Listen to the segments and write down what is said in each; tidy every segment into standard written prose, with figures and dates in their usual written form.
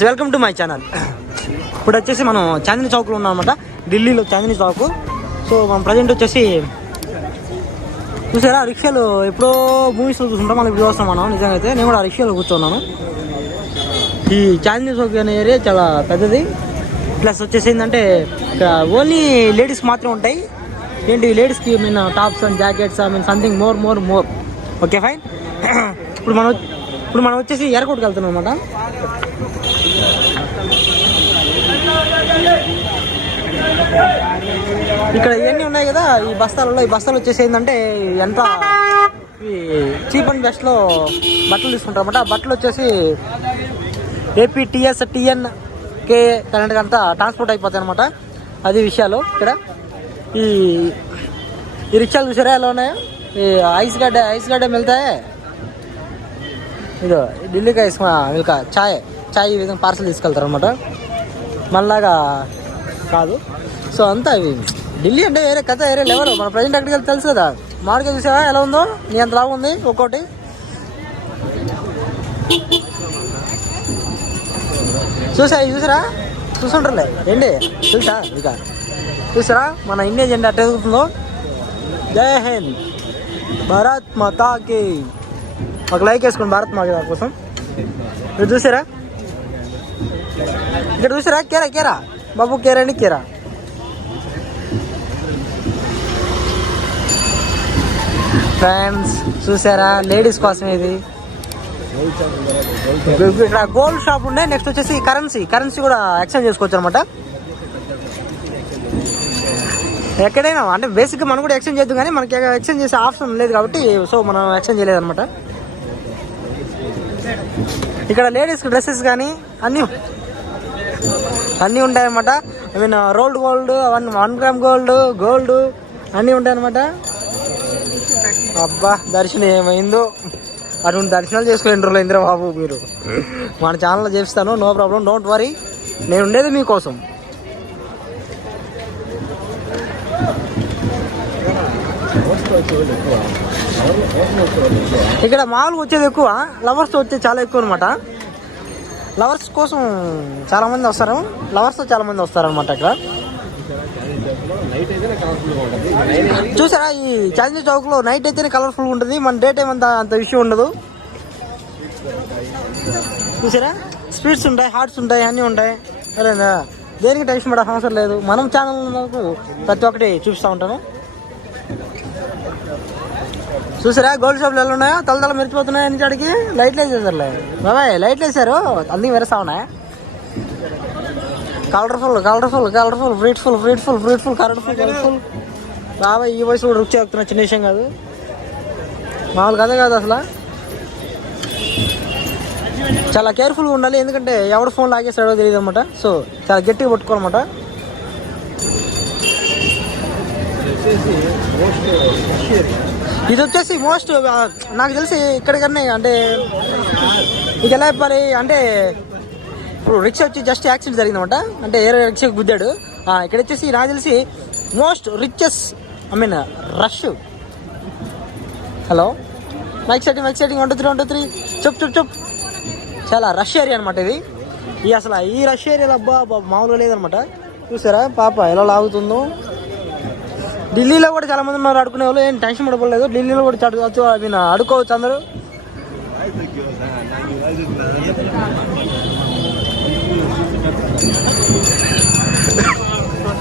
Welcome to my channel. ఇప్పుడు వచ్చేసి మనం చాందినీ చౌక్లో ఉన్నాం అనమాట, ఢిల్లీలో చాందినీ చౌక్. సో మనం ప్రజెంట్ వచ్చేసి చూసారా రిక్షాలు ఎప్పుడో మూవీస్లో చూసుకుంటాం, మనం ఇప్పుడు చూస్తాం. మనం నిజంగా అయితే నేను కూడా ఆ రిక్షాలో కూర్చున్నాను. ఈ చాందినీ చౌక్ అనే ఏరియా చాలా పెద్దది. ప్లస్ వచ్చేసి ఏంటంటే ఇక్కడ ఓన్లీ లేడీస్ మాత్రమే ఉంటాయి. ఏంటి లేడీస్కి mean tops and jackets mean something more. Okay fine. ఇప్పుడు మనం వచ్చేసి ఎయిర్పోర్ట్కి వెళ్తున్నాం అనమాట. ఇక్కడ ఇవన్నీ ఉన్నాయి కదా ఈ బస్తాలు వచ్చేసి ఏంటంటే ఎంత చీప్ అండ్ బెస్ట్లో బట్టలు తీసుకుంటారు అనమాట. బట్టలు వచ్చేసి APTS TNK కరెంట్ అంతా ట్రాన్స్పోర్ట్ అయిపోతాయి అనమాట. అది విషయాలు. ఇక్కడ ఈ రిక్షాలు చూసారా ఎలా ఉన్నాయో. ఈ ఐస్ గడ్డ వెళ్తాయి. ఇదో ఢిల్లీకి ఇంకా చాయ్ ఈ విధంగా పార్సల్ తీసుకెళ్తారు అనమాట. మనలాగా కాదు. సో అంతా ఇవి ఢిల్లీ అంటే వేరే కథ, వేరే లెవెల్. మన ప్రజెంట్ ఎక్కడికి వెళ్తే తెలుసు కదా. మామిడికాయ చూసావా ఎలా ఉందో, నీ అంత లాగా ఉంది ఒక్కోటి. చూసారా చూసుంటారులే ఏంటి తెలుసా. ఇక చూసారా మన ఇండియా జెండా అట్ట ఎదుగుతుందో. జై హింద్, భారత్ మాతాకి. ఒక లైక్ వేసుకోండి భారత్ మాతా కోసం. ఇక్కడ చూసారా కేరా బాబు, కేరా ఫ్రెండ్స్. చూసారా లేడీస్ కోసం ఇది. ఇక్కడ గోల్డ్ షాప్ ఉండే. నెక్స్ట్ వచ్చేసి కరెన్సీ కూడా ఎక్స్చేంజ్ చేసుకోవచ్చు అనమాట. ఎక్కడైనా అంటే బేసిక్గా మనం కూడా ఎక్స్చేంజ్ చేద్దాం, కానీ మనకి ఎక్స్చేంజ్ చేసే ఆప్షన్ లేదు కాబట్టి సో మనం ఎక్స్చేంజ్ చేయలేదు అనమాట. ఇక్కడ లేడీస్ డ్రెస్సెస్ కానీ అన్నీ ఉంటాయన్నమాట. I mean rolled gold, 1 gram gold అన్నీ ఉంటాయన్నమాట. అబ్బా దర్శనం ఏమైందో. అటువంటి దర్శనాలు చేసుకుని రోజులు అయిందిరా బాబు. మీరు మన ఛానల్లో చేస్తాను, నో ప్రాబ్లం, డోంట్ వరీ. నేను ఉండేది మీకోసం. ఇక్కడ మామూలుగా వచ్చేది ఎక్కువ, లవర్స్తో వచ్చేది చాలా ఎక్కువ అనమాట. లవర్స్ కోసం చాలా మంది వస్తారు, లవర్స్తో చాలా మంది వస్తారనమాట. ఇక్కడ చూసారా ఈ చాందినీ చౌక్లో నైట్ అయితేనే కలర్ఫుల్గా ఉంటుంది, మన డే టైం అంత విషయం ఉండదు. చూసారా స్వీట్స్ ఉంటాయి, హాట్స్ ఉంటాయి, అన్నీ ఉంటాయి. సరేనా, దేనికి టెన్షన్ పడే అవసరం లేదు. మనం ఛానల్ ప్రతి ఒక్కటి చూపిస్తూ ఉంటాను. చూసారా గోల్డ్ షాప్లు ఎలా ఉన్నాయో, తల మెరిచిపోతున్నాయి. అని అడిగి లైట్లు వేసేసారులే బాబాయ్, లైట్లు వేసారు అన్నీ మెరుస్తా ఉన్నాయి. కలర్ఫుల్ బ్యూటిఫుల్ కలర్ఫుల్ బాబాయ్. ఈ వయసు కూడా రుచి అవుతున్నా, చిన్న విషయం కాదు, మామూలు కథ కాదు అసలు. చాలా కేర్ఫుల్గా ఉండాలి, ఎందుకంటే ఎవడు ఫోన్ లాగేస్తాడో తెలియదు అనమాట. సో చాలా గట్టిగా పట్టుకోవాలన్నమాట. ఇది వచ్చేసి మోస్ట్ నాకు తెలిసి ఇక్కడికన్నా అంటే ఇక ఎలా చెప్పాలి అంటే, ఇప్పుడు రిక్షా వచ్చి జస్ట్ యాక్సిడెంట్ జరిగిందన్నమాట. అంటే ఏ రిక్షాకి గుద్దాడు. ఇక్కడ వచ్చేసి నాకు తెలిసి most richest I mean rush. Hello mic setting 1 2 3 చెప్పు. చాలా రష్ ఏరియా అనమాట ఇది. అసలు ఈ రష్ ఏరియాలో అబ్బా మామూలుగా లేదనమాట. చూసారా పాప ఎలా లాగుతుందో. ఢిల్లీలో కూడా చాలా మంది ఉన్నారు అడుకునే వాళ్ళు, ఏం టెన్షన్ పడలేదు. ఢిల్లీలో కూడా అడుకోవచ్చు అందరూ.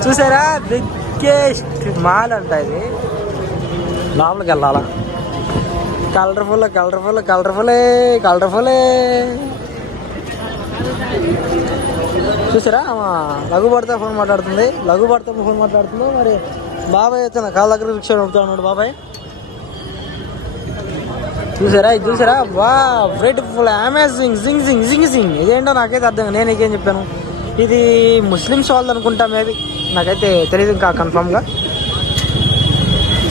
చూసారా బిగ్గెస్ట్ మాల్ అంట ఇది. లోపలికి వెళ్ళాలా. కలర్ఫుల్. చూసారా లఘుపడితే ఫోన్ మాట్లాడుతుందో మరి. బాబాయ్ అయితే నా కాళ్ళ దగ్గర రిక్షా నడుపుతున్నాడు బాబాయ్. చూసారా వా బ్యూటిఫుల్ అమేజింగ్ జింగ్. ఇదేంటో నాకైతే అర్థం. నేను నీకేం చెప్పాను, ఇది ముస్లిమ్స్ వాళ్ళు అనుకుంటా, మేబీ నాకైతే తెలియదు ఇంకా కన్ఫామ్గా.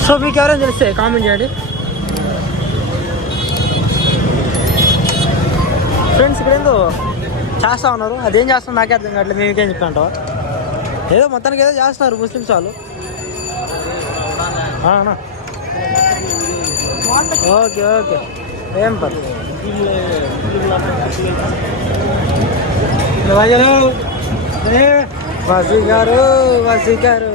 సో మీకు ఎవరైనా తెలిస్తే కామెంట్ చేయండి ఫ్రెండ్స్. ఇక్కడ ఏందో చేస్తూ ఉన్నారు, అదేం చేస్తున్నారు నాకే అర్థం కావట్లేదు. మీకేం చెప్పానంట, ఏదో మొత్తానికి ఏదో చేస్తున్నారు ముస్లిమ్స్ వాళ్ళు. ఓకే ఏం పర్లేదు. వసీ గారు